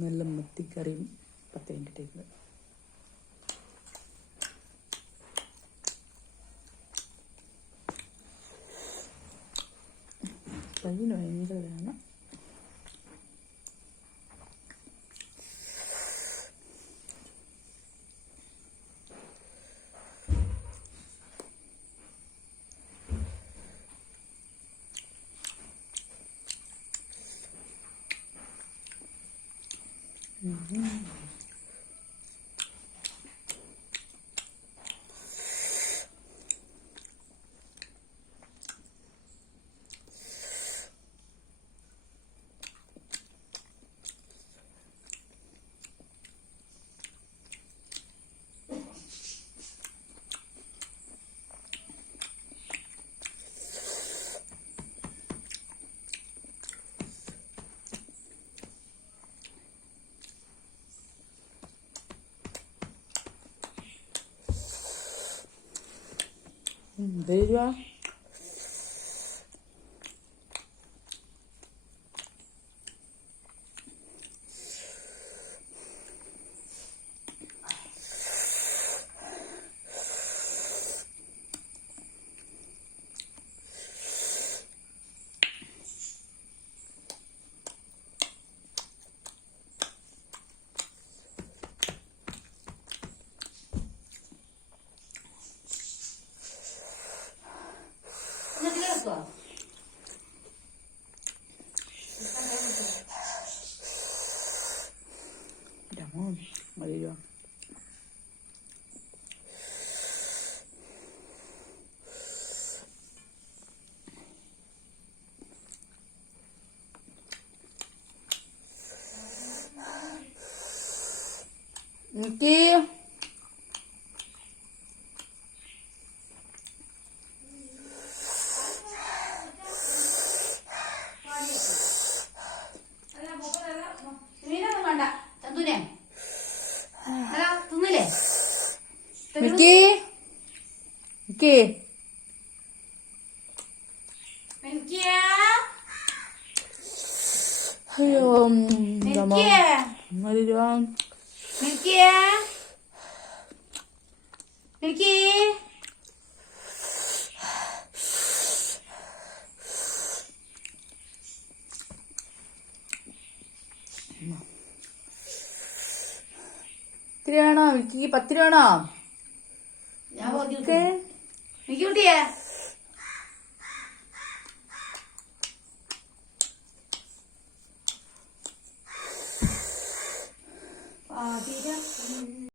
നല്ല മത്തിക്കറിയും പത്തേം കിട്ടിയിട്ട് ഭയങ്കര വേണം 嗯。Mm, did? രമോ വരുവാ എനിക്ക് മീനൊന്നും വേണ്ട ചന്തുനെ അല്ല തിന്നില്ലേ? മിൽക്കി. മിൽക്കിയാ? അയ്യോ രമോ മിൽക്കിയേ? വരുവാ മിൽക്കിയേ? ഇത്തിരി വേണോ? മിൽക്കി പത്ത് രൂപ വേണോ? ഞാൻ പോയി